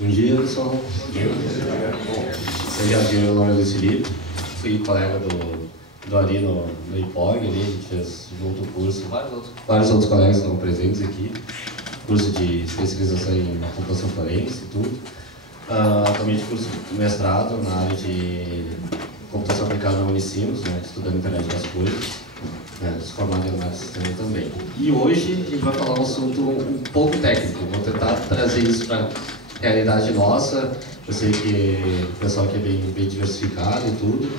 Bom dia, pessoal. Vocês já viram o nome desse livro. Fui colega do Ari no IPOG, ali, a gente fez junto o curso. Vários outros colegas estão presentes aqui. Curso de especialização em computação forense e tudo. Atualmente curso de mestrado na área de computação aplicada na Unicinos, né, estudando a internet das coisas. Se formado em análise de sistema também. E hoje a gente vai falar um assunto um pouco técnico. Vou tentar trazer isso para realidade nossa. Eu sei que o pessoal aqui é bem diversificado e tudo.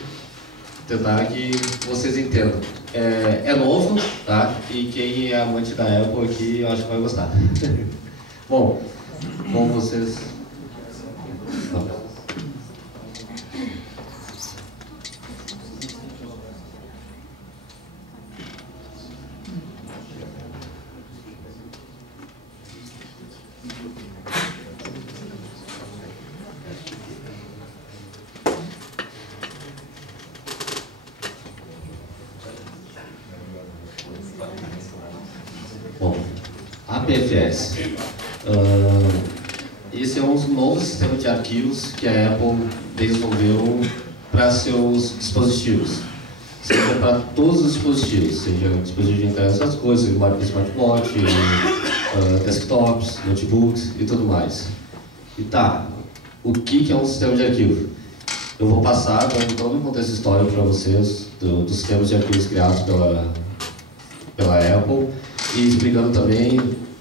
Tentar que vocês entendam. É novo, tá? E quem é amante da Apple aqui, eu acho que vai gostar. Bom, como vocês... Não. Bom, APFS. Esse é um novo sistema de arquivos que a Apple desenvolveu para seus dispositivos. Seja para todos os dispositivos, seja dispositivo de internet das coisas, smartwatch, desktops, notebooks e tudo mais. E tá, o que é um sistema de arquivo? Eu vou passar dando todo o contexto histórico para vocês dos sistemas de arquivos criados pela Apple e explicando também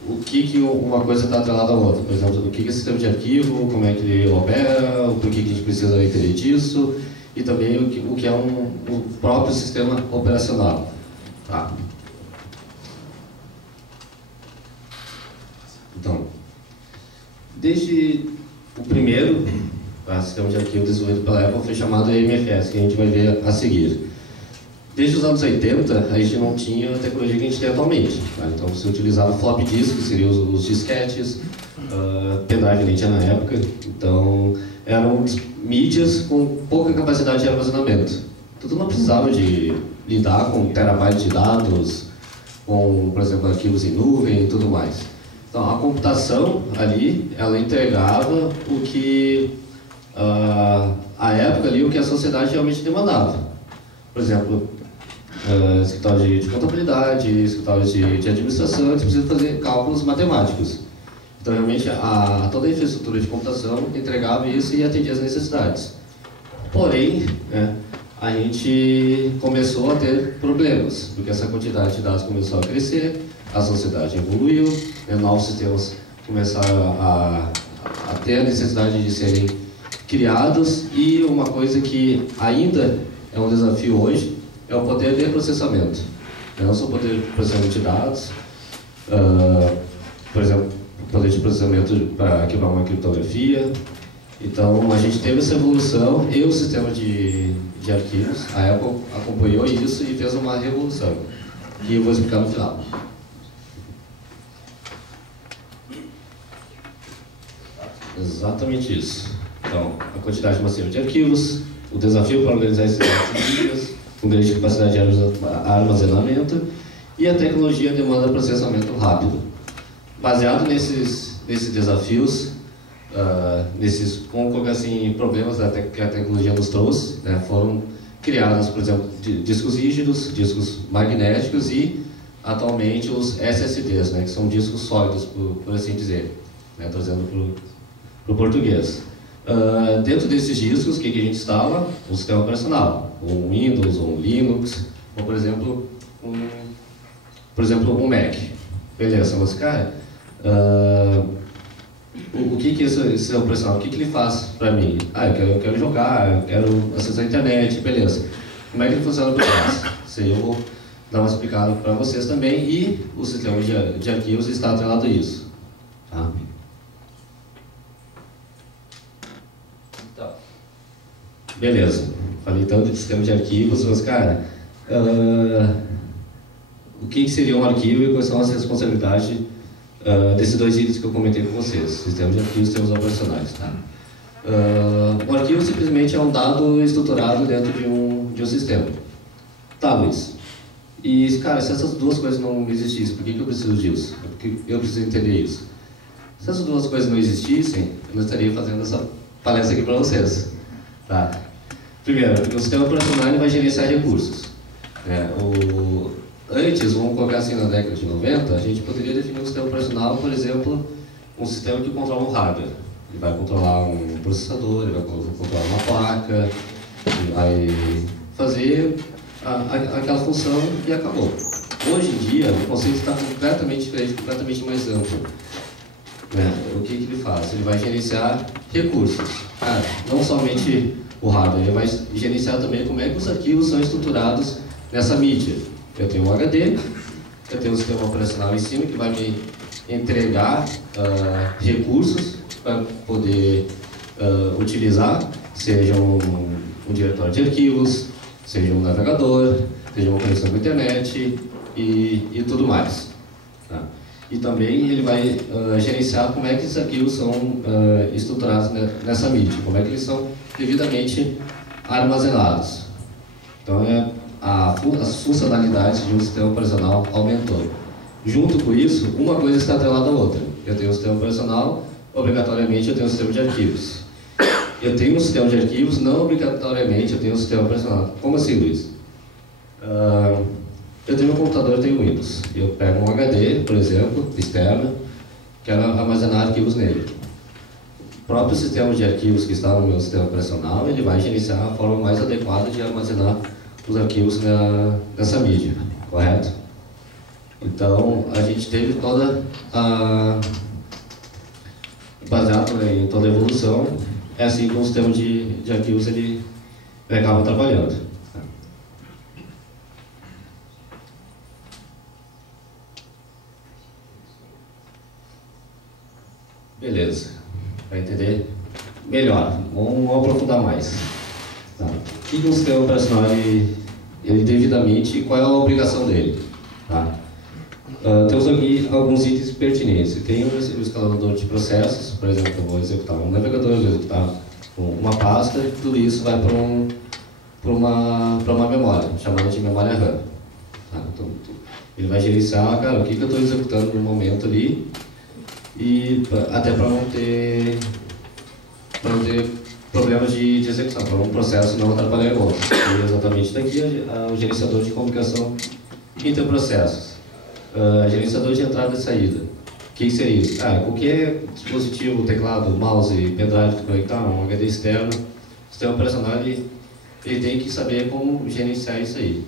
o que uma coisa está atrelada à outra. Por exemplo, o que é sistema de arquivo, como é que ele opera, por que a gente precisa entender disso e também o que é o próprio sistema operacional. Tá. Então, desde o primeiro sistema de arquivo desenvolvido pela Apple foi chamado MFS, que a gente vai ver a seguir. Desde os anos 80, a gente não tinha a tecnologia que a gente tem atualmente. Tá? Então, você utilizava flop disk, que seriam os disquetes, pendrive nem tinha na época. Então, eram mídias com pouca capacidade de armazenamento. Tudo não precisava de lidar com terabytes de dados, com, por exemplo, arquivos em nuvem e tudo mais. Então, a computação ali, ela entregava o que a época ali, o que a sociedade realmente demandava. Por exemplo, escritório de contabilidade, escritório de administração, eles precisam fazer cálculos matemáticos. Então, realmente, toda a infraestrutura de computação entregava isso e atendia as necessidades. Porém, a gente começou a ter problemas, porque essa quantidade de dados começou a crescer, a sociedade evoluiu, novos sistemas começaram a ter a necessidade de serem criados, e uma coisa que ainda é um desafio hoje é o poder de processamento. Não só o poder de processamento de dados, por exemplo, o poder de processamento para quebrar uma criptografia. Então, a gente teve essa evolução e o sistema de arquivos, a Apple acompanhou isso e fez uma revolução, que eu vou explicar no final. Exatamente isso. Então, a quantidade massiva de arquivos, o desafio para organizar esses arquivos, com grande capacidade de armazenamento, e a tecnologia demanda processamento rápido. Baseado nesses desafios, vamos colocar assim, problemas que a tecnologia nos trouxe, foram criados, por exemplo, discos rígidos, discos magnéticos e, atualmente, os SSDs, que são discos sólidos, por assim dizer, trazendo para o português. Dentro desses discos, o que a gente instala? Um sistema operacional, um Windows, ou um Linux, ou, por exemplo, um Mac. Beleza, mas, cara, o que é esse operacional? O que ele faz para mim? Eu quero jogar, eu quero acessar a internet, beleza. Como é que ele funciona por trás? Isso aí eu vou dar uma explicada para vocês também, e o sistema de arquivos está atrelado a isso. Tá? Beleza, falei tanto de sistema de arquivos, mas, cara, o que seria um arquivo e quais são as responsabilidades desses dois itens que eu comentei com vocês, sistema de arquivos e sistemas operacionais. Tá? O arquivo simplesmente é um dado estruturado dentro de um sistema. Tá, Luiz. E, cara, se essas duas coisas não existissem, por que eu preciso disso? Porque eu preciso entender isso. Se essas duas coisas não existissem, eu não estaria fazendo essa palestra aqui para vocês. Tá? Primeiro, o sistema operacional vai gerenciar recursos. Antes, vamos colocar assim, na década de 90, a gente poderia definir um sistema operacional, por exemplo, um sistema que controla um hardware. Ele vai controlar um processador, ele vai controlar uma placa, ele vai fazer aquela função e acabou. Hoje em dia, o conceito está completamente diferente, completamente mais amplo. O que ele faz? Ele vai gerenciar recursos. Não somente o hardware, ele vai gerenciar também como é que os arquivos são estruturados nessa mídia. Eu tenho um HD, eu tenho um sistema operacional em cima que vai me entregar recursos para poder utilizar, seja um diretório de arquivos, seja um navegador, seja uma conexão com a internet e tudo mais. Tá? E também ele vai gerenciar como é que esses arquivos são estruturados nessa mídia, como é que eles são devidamente armazenados. Então, as funcionalidades de um sistema operacional aumentou. Junto com isso, uma coisa está atrelada à outra. Eu tenho um sistema operacional, obrigatoriamente eu tenho um sistema de arquivos. Eu tenho um sistema de arquivos, não obrigatoriamente eu tenho um sistema operacional. Como assim, Luiz? Eu tenho um computador, eu tenho Windows. Eu pego um HD, por exemplo, externo, quero armazenar arquivos nele. O próprio sistema de arquivos que está no meu sistema operacional, ele vai gerenciar a forma mais adequada de armazenar os arquivos nessa mídia, correto? Então, a gente teve toda baseado em toda a evolução, é assim que o sistema de arquivos ele acaba trabalhando. Beleza, para entender melhor, vamos aprofundar mais. Tá. O que um sistema operacional ele devidamente, qual é a obrigação dele? Tá. Temos aqui alguns itens pertinentes. Tem o escalador de processos, por exemplo, eu vou executar um navegador, eu vou executar uma pasta, e tudo isso vai para uma memória, chamada de memória RAM. Tá. Então, ele vai gerenciar, cara, o que eu estou executando no momento ali, e até para não ter problemas de execução, para um processo não atrapalhar o outro. E exatamente daqui o gerenciador de comunicação interprocessos. Gerenciador de entrada e saída. O que seria isso? Qualquer dispositivo, teclado, mouse, pendrive que conectar, um HD externo, o sistema operacional ele tem que saber como gerenciar isso aí.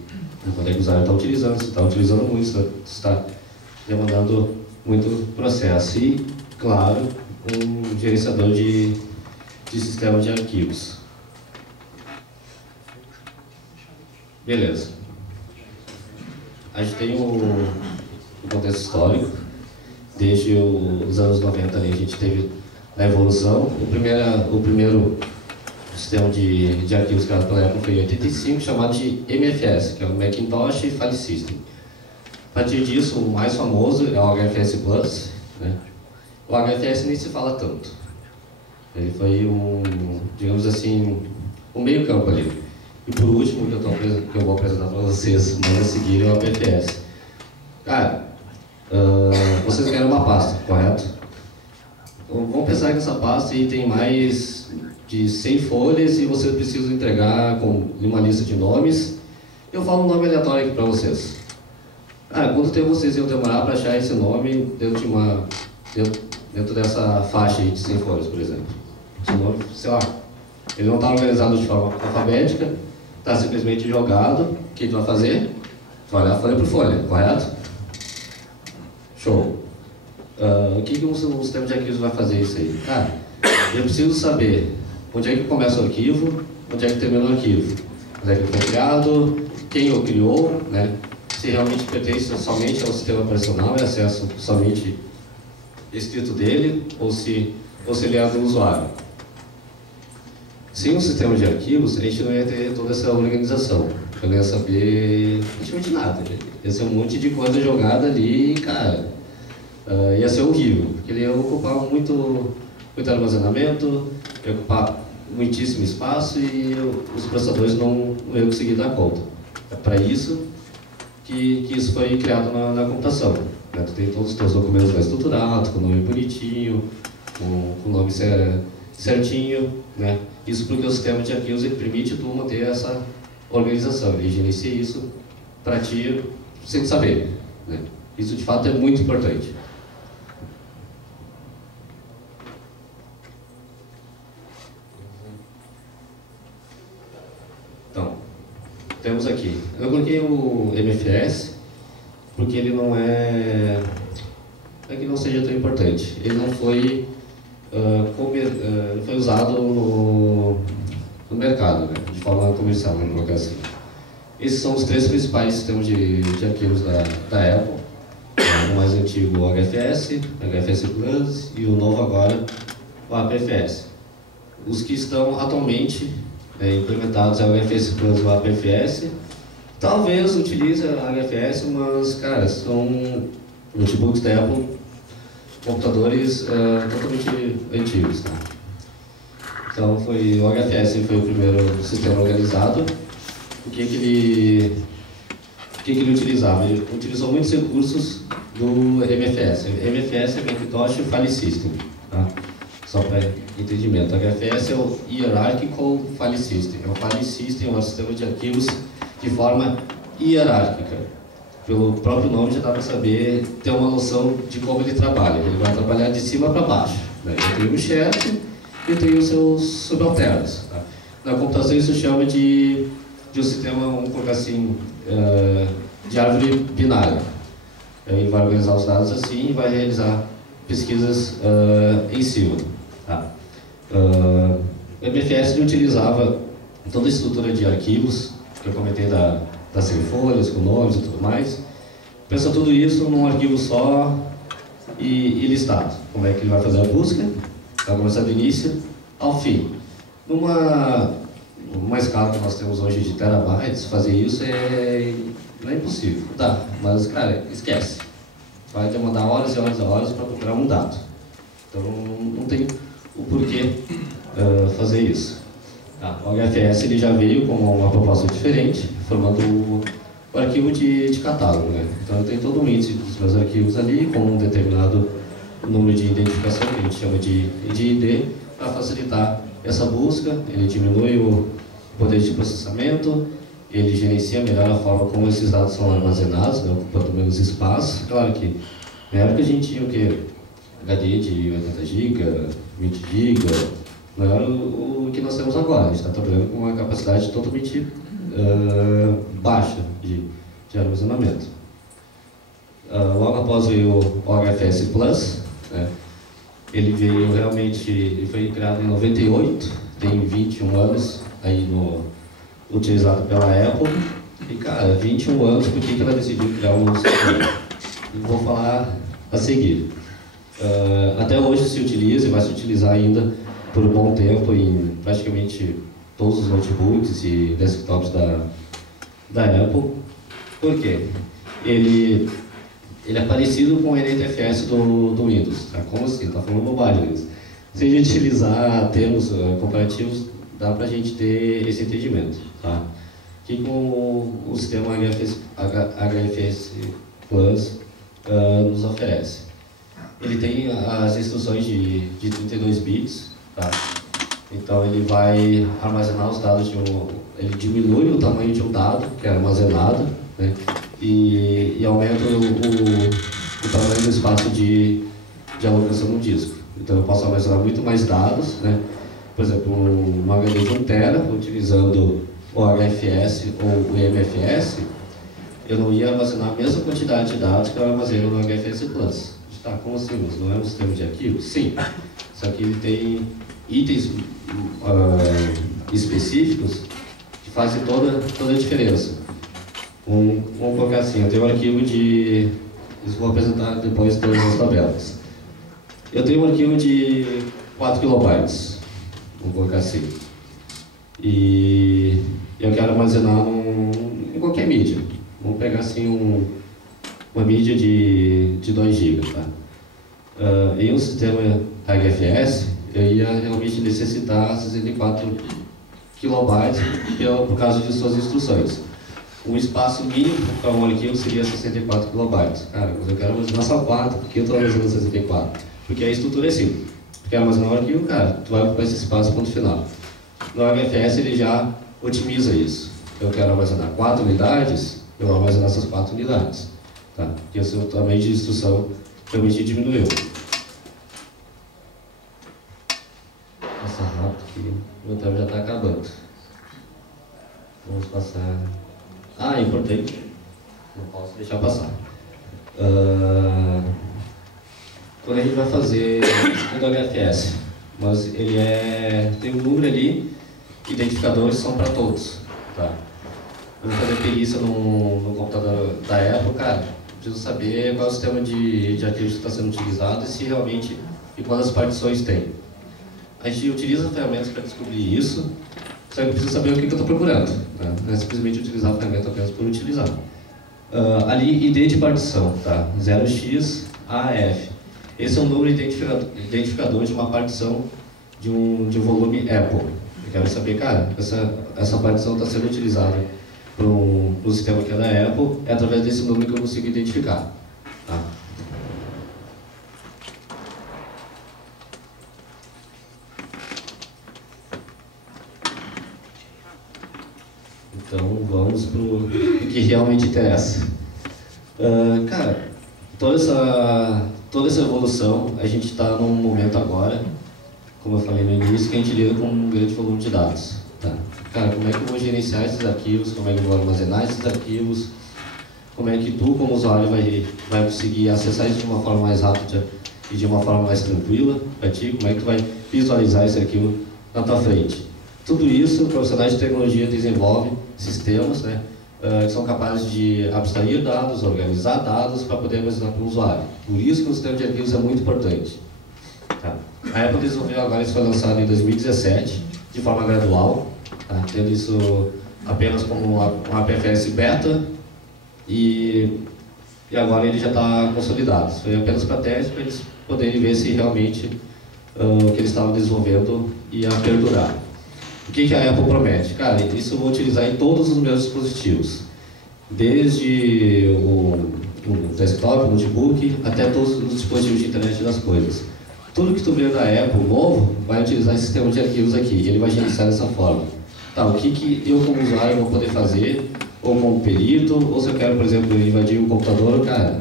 Quando é que o usuário está utilizando, se está utilizando muito, se está demandando muito processo. E, claro, um gerenciador de sistema de arquivos. Beleza. A gente tem o contexto histórico. Desde os anos 90 ali, a gente teve a evolução. O primeiro sistema de arquivos criado pela Apple foi em 85, chamado de MFS, que é o Macintosh File System. A partir disso, o mais famoso é o HFS Plus. Né? O HFS nem se fala tanto. Ele foi digamos assim, um meio campo ali. E por último, que eu vou apresentar para vocês, mais a seguir, é o APFS. Cara, vocês ganharam uma pasta, correto? Então, vamos pensar que essa pasta aí tem mais de 100 folhas e você precisa entregar com uma lista de nomes. Eu falo um nome aleatório aqui para vocês. Quanto tempo vocês iam demorar para achar esse nome dentro dessa faixa aí de 100 folhas, por exemplo? Esse nome, sei lá, ele não está organizado de forma alfabética, está simplesmente jogado. O que tu vai fazer? Tu vai olhar folha por folha, correto? Show. O que um sistema de arquivos vai fazer isso aí? Eu preciso saber onde é que começa o arquivo, onde é que termina o arquivo, onde é que ele foi criado, quem o criou, né? Se realmente pertence somente ao sistema operacional e acesso somente escrito dele, ou se ele é do usuário. sem um sistema de arquivos, a gente não ia ter toda essa organização. Eu não ia saber praticamente nada. Ia ser um monte de coisa jogada ali e, cara, ia ser horrível. Porque ele ia ocupar muito armazenamento, ia ocupar muitíssimo espaço e os processadores não iam conseguir dar conta. É para isso que isso foi criado na computação. Né? Tu tem todos os teus documentos bem estruturados, com o nome bonitinho, com o nome certinho, né? Isso porque o sistema de arquivos ele permite tu manter essa organização, ele gerencia isso para ti sem saber, né? Isso de fato é muito importante. Então, temos aqui, eu coloquei o MFS porque ele não é que não seja tão importante, ele não foi foi usado no mercado, né, de forma comercial, vamos colocar assim. Esses são os três principais sistemas de arquivos da Apple. O mais antigo, o HFS, HFS Plus, e o novo agora, o APFS. Os que estão atualmente implementados é o HFS Plus e o APFS. Talvez utilize a HFS, mas, cara, são notebooks da Apple, computadores totalmente antigos. Tá? Então, o HFS foi o primeiro sistema organizado. O que ele utilizava? Ele utilizou muitos recursos do MFS. MFS é Macintosh File System, tá? Só para entendimento. O HFS é o Hierarchical File System. É um File System, é um sistema de arquivos de forma hierárquica. Pelo próprio nome já dá para saber, ter uma noção de como ele trabalha. Ele vai trabalhar de cima para baixo. Né? Ele tem o chefe e tem os seus subalternos. Tá? Na computação isso chama de um sistema, vamos colocar assim, de árvore binária. Ele vai organizar os dados assim e vai realizar pesquisas em cima. Tá? O MFS ele utilizava toda a estrutura de arquivos, que eu comentei das 100 folhas, com nomes e tudo mais. Pensa tudo isso num arquivo só e listado. Como é que ele vai fazer a busca? Vai começar do início ao fim. Numa escala que nós temos hoje de terabytes, fazer isso não é impossível. Dá, mas, cara, esquece. Vai demandar horas e horas e horas para procurar um dado. Então, não tem o porquê fazer isso. O HFS ele já veio com uma proposta diferente, formando o arquivo de catálogo. Né? Então, eu tenho todo um índice dos meus arquivos ali, com um determinado número de identificação, que a gente chama de ID, para facilitar essa busca. Ele diminui o poder de processamento, ele gerencia melhor a forma como esses dados são armazenados, né, ocupando menos espaço. Claro que na época a gente tinha o quê? HD de 80 GB, 20 GB, não é o que nós temos agora. A gente está trabalhando com uma capacidade totalmente baixa de armazenamento. Logo após veio o HFS Plus, né, ele veio realmente, ele foi criado em 98, tem 21 anos aí utilizado pela Apple. E cara, 21 anos, por que ela decidiu criar um sistema? Vou falar a seguir. Até hoje se utiliza e vai se utilizar ainda por um bom tempo em praticamente todos os notebooks e desktops da Apple. Por quê? Ele é parecido com o NTFS do Windows. Tá? Como assim? Está falando bobagem. Se a gente utilizar termos comparativos, dá para a gente ter esse entendimento. Tá? Que com o sistema HFS Plus nos oferece. Ele tem as instruções de 32 bits. Tá? Então ele vai armazenar os dados ele diminui o tamanho de um dado que é armazenado, né? E aumenta o tamanho do espaço de alocação no disco. Então eu posso armazenar muito mais dados, né? Por exemplo, um HD de 1 TB, utilizando o HFS ou o MFS, eu não ia armazenar a mesma quantidade de dados que eu armazeno no HFS Plus. Tá, como assim? Mas não é um sistema de arquivo? Sim. Só que ele tem itens específicos que fazem toda a diferença. Vamos colocar assim, eu tenho um arquivo de... Vou apresentar depois todas as tabelas. Eu tenho um arquivo de 4 KB. Vamos colocar assim. E eu quero armazenar em qualquer mídia. Vamos pegar assim uma mídia de 2 GB. Tá? Em um sistema HFS, eu ia realmente necessitar 64 kilobytes por causa de suas instruções. O espaço mínimo para um arquivo seria 64 kilobytes. Cara, mas eu quero armazenar só 4, por que eu estou armazenando 64? Porque a estrutura é assim. Tu quer armazenar um arquivo, cara, tu vai ocupar esse espaço, ponto final. No HFS ele já otimiza isso. Eu quero armazenar 4 unidades, eu vou armazenar essas 4 unidades. Tá? Porque o seu tamanho de instrução realmente diminuiu. Passa rápido que o meu tempo já está acabando. Vamos passar. Ah, importante. Não posso deixar passar. Quando a gente vai fazer o HFS, mas ele tem um número ali, identificadores são para todos. Tá? Eu vou fazer perícia no computador da Apple, cara, preciso saber qual é o sistema de arquivos que está sendo utilizado e quantas partições tem. A gente utiliza ferramentas para descobrir isso, só que eu preciso saber o que eu estou procurando. Tá? Não é simplesmente utilizar a ferramenta apenas por utilizar. Ali, ID de partição, tá? 0xAF. Esse é um número identificador de uma partição de um volume Apple. Eu quero saber, cara, essa partição está sendo utilizada para um sistema que é da Apple, é através desse número que eu consigo identificar. Tá? Então vamos para o que realmente interessa. Cara, toda essa evolução, a gente está num momento agora, como eu falei no início, que a gente lida com um grande volume de dados. Tá? Cara, como é que eu vou gerenciar esses arquivos, como é que eu vou armazenar esses arquivos, como é que tu, como usuário, vai conseguir acessar isso de uma forma mais rápida e de uma forma mais tranquila para ti, como é que tu vai visualizar esse arquivo na tua frente. Tudo isso, profissionais de tecnologia desenvolvem sistemas, né, que são capazes de abstrair dados, organizar dados para poder armazenar para o usuário. Por isso que o sistema de arquivos é muito importante. Tá? A Apple desenvolveu agora, isso foi lançado em 2017, de forma gradual, tá? Tendo isso apenas como um APFS beta e agora ele já está consolidado. Isso foi apenas para teste, para eles poderem ver se realmente o que eles estavam desenvolvendo ia perdurar. O que a Apple promete? Cara, isso eu vou utilizar em todos os meus dispositivos, desde o desktop, o notebook, até todos os dispositivos de internet das coisas. Tudo que tu vê da Apple novo vai utilizar esse sistema de arquivos aqui, e ele vai gerenciar dessa forma. Tá, o que eu como usuário vou poder fazer, ou como perito, ou se eu quero, por exemplo, invadir um computador, cara,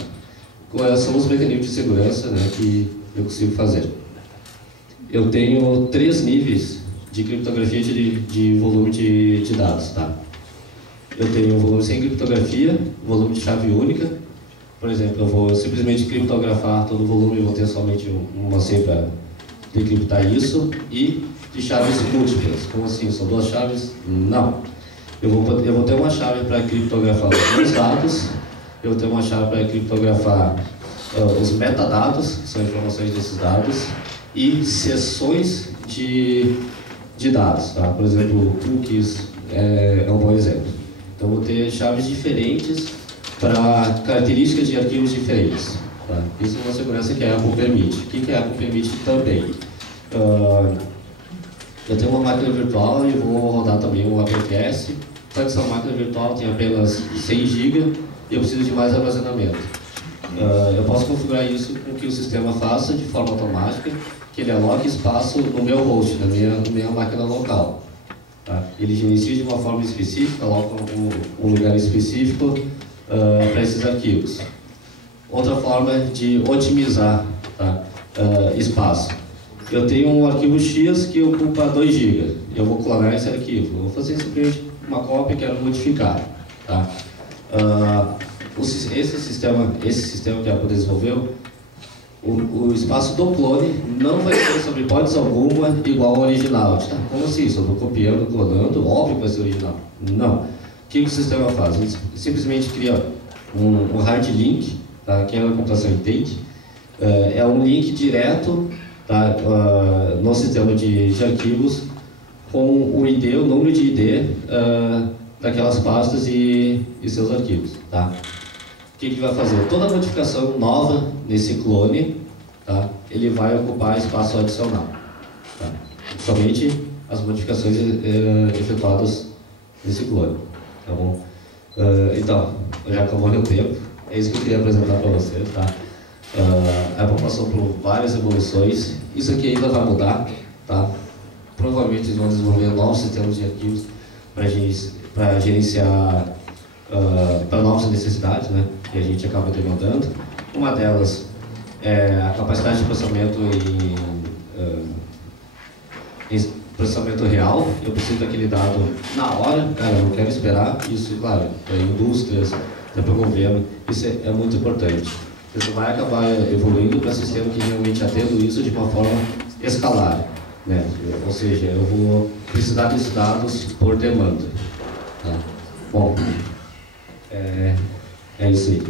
quais são os mecanismos de segurança, né, que eu consigo fazer. Eu tenho 3 níveis de criptografia de volume de dados, tá? Eu tenho um volume sem criptografia, volume de chave única. Por exemplo, eu vou simplesmente criptografar todo o volume e vou ter somente uma senha para decriptar isso. E de chaves múltiplas. Como assim? São 2 chaves? Não. Eu vou ter uma chave para criptografar os dados, eu vou ter uma chave para criptografar os metadados, que são informações desses dados, e seções de dados, tá? Por exemplo, cookies é um bom exemplo. Então, vou ter chaves diferentes para características de arquivos diferentes. Tá? Isso é uma segurança que a Apple permite. O que a Apple permite também? Eu tenho uma máquina virtual e vou rodar também um APFS, só que essa máquina virtual tem apenas 100 GB e eu preciso de mais armazenamento. Eu posso configurar isso com que o sistema faça de forma automática, que ele aloque espaço no meu host, na minha máquina local. Tá? Ele gerencia de uma forma específica, aloca um lugar específico para esses arquivos. Outra forma de otimizar, tá? Espaço. Eu tenho um arquivo X que ocupa 2 GB. Eu vou clonar esse arquivo. Eu vou fazer simplesmente uma cópia e quero modificar. Tá? Esse sistema que a Apple desenvolveu, o espaço do clone não vai ser, sob hipótese alguma, igual ao original. Tá? Como assim? Se eu estou copiando, clonando, óbvio que vai ser original. Não. O que o sistema faz? Ele simplesmente cria um hard link, tá? Que é a computação entende. É um link direto, tá? No sistema de arquivos com o ID, o número de ID daquelas pastas e seus arquivos, tá? O que vai fazer? Toda modificação nova nesse clone, tá? Ele vai ocupar espaço adicional, tá? Somente as modificações efetuadas nesse clone, tá bom? Então, já acabou meu tempo, é isso que eu queria apresentar para vocês, tá? A Apple passou por várias evoluções, isso aqui ainda vai mudar, tá? Provavelmente eles vão desenvolver novos sistemas de arquivos para gerenciar para novas necessidades, né? Que a gente acaba demandando. Uma delas é a capacidade de processamento em processamento real. Eu preciso daquele dado na hora, cara, eu não quero esperar. Isso, claro, para indústrias, para o governo, isso é muito importante. Você vai acabar evoluindo para um sistema que realmente atenda isso de uma forma escalar, né? Ou seja, eu vou precisar desses dados por demanda. Tá? Bom, é isso aí.